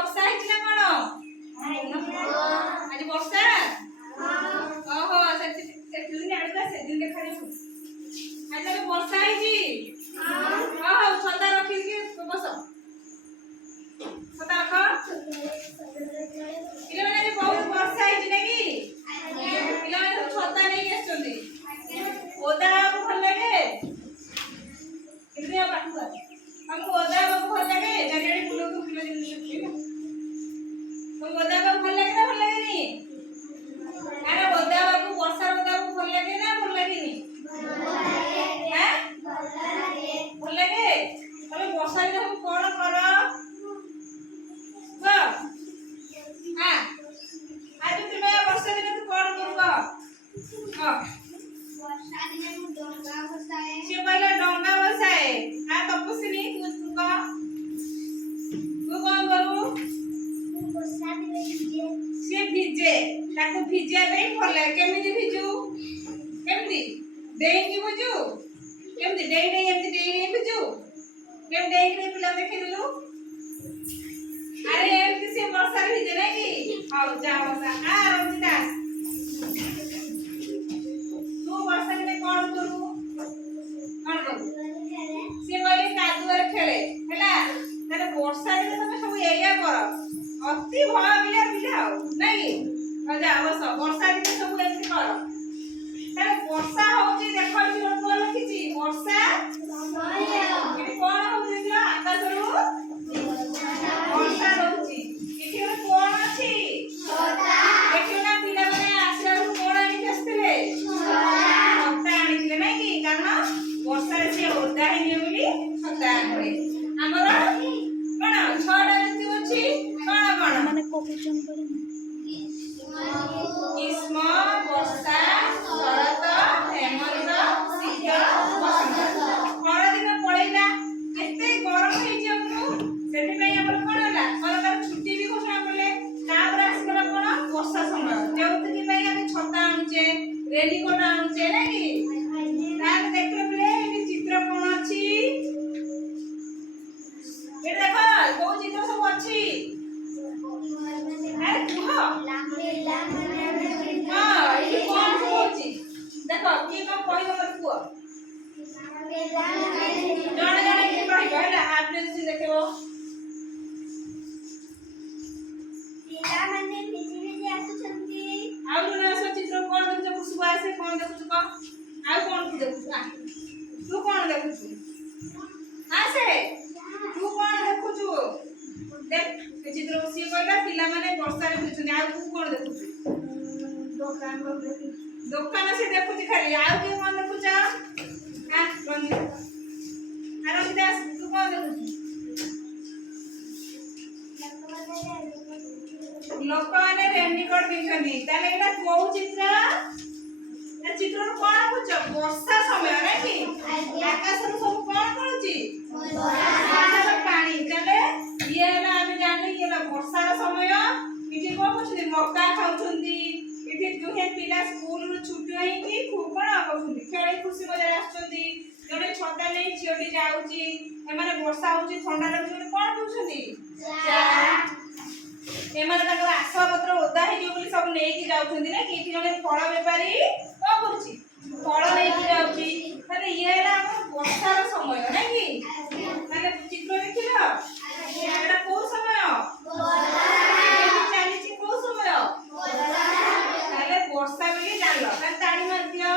ବର୍ଷା ହେଇଥିଲା କଣ? ଆଜି ବର୍ଷା ଓହୋ ସେଦିନ ଆଣିଲା ସେଦିନ ଦେଖାଯିବ। ଆଜି ତାହେଲେ ବର୍ଷା ହେଇଛି। ଓହୋ ଛତା ରଖିକି ବସ। ଛତା ରଖ। ପିଲାମାନେ ଆଜି ବହୁତ ବର୍ଷା ହେଇଛି ନାଇଁ କି? ପିଲାମାନେ ସବୁ ଛତା ନେଇକି ଆସିଛନ୍ତି। ଓଦା ହେବାକୁ ଭଲ ଲାଗେ? କେମିତି ପାଠୁଆ ଆମକୁ ଓଦା ହେବାକୁ ଭଲ ଲାଗେ? ଚାରିଆଡେ ବୁଲନ୍ତୁ ପିଲା ଯେମିତି ତମକୁ ଓଦା ହେବାକୁ ଭଲ ଲାଗେ ନା ଭଲ ଲାଗେନି? ଆରେ ଓଦା ହେବାକୁ ବର୍ଷା ଓଦା ହେବାକୁ ଭଲ ଲାଗେ ନା ଭଲ ଲାଗେନି? ଭଲ ଲାଗେ। ତମେ ବର୍ଷା ଦିନେ ସବୁ କଣ କର? ଆଜି ତୁମେ ବର୍ଷା ଦିନେ ତୁ କଣ କରୁ କହ? ସିଏ କହିଲା ଡଙ୍ଗା ଭସାଏ। ତପସ୍ୱିନୀ ତୁ କହ ତୁ କଣ କରୁ? ସିଏ ଭିଜେ। ତାକୁ ଭିଜିବା ପାଇଁ ଭଲ ଲାଗେ। କେମିତି ଭିଜୁ? କେମିତି ଡେଇଁକି ଭିଜୁ? କେମିତି ଡେଇଁ ଡେଇଁ ଏମିତି ଡେଇଁ ଡେଇଁ ଭିଜୁ? କେମିତି ଡେଇଁକି ପିଲା ଦେଖେଇଦେଲୁ? ଆରେ ଏମିତି ସେ ବର୍ଷାରେ ଭିଜେ ନାଇଁ କି? ହଉ ଯା ବର୍ଷା। ରଞ୍ଜିତା ତୁ ବର୍ଷା ଦିନେ କଣ କରୁ? କଣ କରୁ? ସିଏ କହିଲେ କାଦୁଅରେ ଖେଳେ ହେଲା। ତାହେଲେ ବର୍ଷା ଦିନେ ତମେ ସବୁ ଏଇଆ କର। ଅତି ଭୟ ପିଲା ଆଉ ନାଇଁ କି? ଯା ବସ। ବର୍ଷା ଦିନେ ସବୁ ଏମିତି କର। ତାହେଲେ ବର୍ଷା ହଉଛି ଦେଖ ଏଠି ଗୋଟେ ଲେଖିଛି ବର୍ଷା ଏଠି କଣ ହଉଛି ଦେଖିଲ ଆକାଶରୁ ବର୍ଷା ହଉଛି। ଏଠି ଗୋଟେ କଣ ଅଛି? ଦେଖିଲ ନା ପିଲାମାନେ ଆସିଲା ବେଳକୁ କଣ ଆଣିକି ଆସିଥିଲେ? ଛତା ଆଣିଥିଲେ ନାଇଁ କି? କାରଣ ବର୍ଷାରେ ସିଏ ଓଦା ହେଇଯିବେ ବୋଲି ଛତା ଆଣିଥିଲେ। ଆମର କଣ 6ଟା ଋତୁ ଅଛି। କଣ କଣ ମାନେ କହୁଛନ୍ତି? ଗ୍ରୀଷ୍ମ, ବର୍ଷା, ଶରତ, ହେମନ୍ତ, ଶୀତ, ବସନ୍ତ। ଖରାଦିନ ପଳେଇଲା। କେତେ ଗରମ ହେଇଛି ଆମକୁ। ସେଥିପାଇଁ ଆମର କଣ ହେଲା? ସରକାର ଛୁଟି ବି ଘୋଷଣା କଲେ। ତାପରେ ଆସିଗଲା କଣ? ବର୍ଷା ସମୟ। ଯେଉଁଥି ପାଇଁ ଆମେ ଛତା ଆଣୁଛେ, ରେନିକୋଟ ଆଣୁଛେ ନାଇଁ କି? ତାହେଲେ ଦେଖିଲେ ପିଲେ ଏଠି ଚିତ୍ର କଣ ଅଛି? ଏଠି ଦେଖ କୋଉ ଚିତ୍ର ସବୁ ଅଛି? ଆରେ କୁହ। ଏଠି କଣ ସବୁ ଅଛି? ଦେଖ କିଏ କଣ କହିବ ମତେ କୁହ। ଜଣେ ଜଣେ କିଏ କହିବ ହେଲା। ଆପ୍ଲିକେସନ ଦେଖେଇବ। ପିଲାମାନେ ଭିଜି ଭିଜି ଆସୁଛନ୍ତି। ଆଉ ଜଣେ ଆସ ଚିତ୍ର କଣ ଦେଖୁଛ? ଖୁସବୁ ଆସେ କଣ ଦେଖୁଛୁ କହ? ଆଉ କଣ ତୁ ଦେଖୁଛୁ? ତୁ କଣ ଦେଖୁଛୁ? ଆସେ ତୁ କଣ ଦେଖୁଛୁ? ଦେଖ ଏ ଚିତ୍ର ସିଏ କହିଲା ପିଲାମାନେ ବର୍ଷାରେ ଭିଜୁଛନ୍ତି। ଆଉ ତୁ କଣ ଦେଖୁଛୁ? ଦୋକାନ ସେ ଦେଖୁଛି ଖାଲି। ଆଉ କିଏ କଣ ଦେଖୁଛ? ରଞ୍ଜିତା ତୁ କଣ ଦେଖୁଛୁ? ଲୋକମାନେ ରେନିକୋଟ ପିନ୍ଧୁଛନ୍ତି। ତାହେଲେ ଏଇଟା କୋଉ ଚିତ୍ର? ଏ ଚିତ୍ରରୁ କଣ ବୁଝୁଛ? ବର୍ଷା ସମୟ ନାଇଁ କି? ଆକାଶରୁ ସବୁ କଣ କରୁଛି? ବର୍ଷାର ପାଣି। ତାହେଲେ ଇଏ ହେଲା ଆମେ ଜାଣିଲେ ଇଏ ହେଲା ବର୍ଷାର ସମୟ। ଏଠି କଣ କରୁଛନ୍ତି? ମକା ଖାଉଛନ୍ତି। ଏଠି ଦୁହେଁ ପିଲା ସ୍କୁଲରୁ ଛୁଟି ହେଇକି କଣ କରୁଛନ୍ତି? ଖେଳି ଖୁସି ମଜାରେ ଆସୁଛନ୍ତି। ଜଣେ ଛତା ନେଇ ଝିଅଟି ଯାଉଛି। ଏମାନେ ବର୍ଷା ହଉଛି ଥଣ୍ଡା ଲାଗୁଛି ବୋଲି କଣ ପିଉଛନ୍ତି? ଏମାନେ ତାଙ୍କର ଆସବାବପତ୍ର ଓଦା ହେଇଯିବ ବୋଲି ସବୁ ନେଇକି ଯାଉଛନ୍ତି ନା କି? ଏଠି ଜଣେ ଫଳ ବେପାରୀ କଣ କରୁଛି? ଫଳ ନେଇକି ଯାଉଛି। ତାହେଲେ ଇଏ ହେଲା ଆମର ବର୍ଷାର ସମୟ ନାଇଁ କି? ତାହେଲେ ଚିତ୍ର ଦେଖିଲ ଏଟା କୋଉ ସମୟ? ଚାଲିଛି କୋଉ ସମୟ? ତାହେଲେ ବର୍ଷା ବୋଲି ଜାଣିଲ। ତାହେଲେ ତାଳି ମାରିଦିଅ।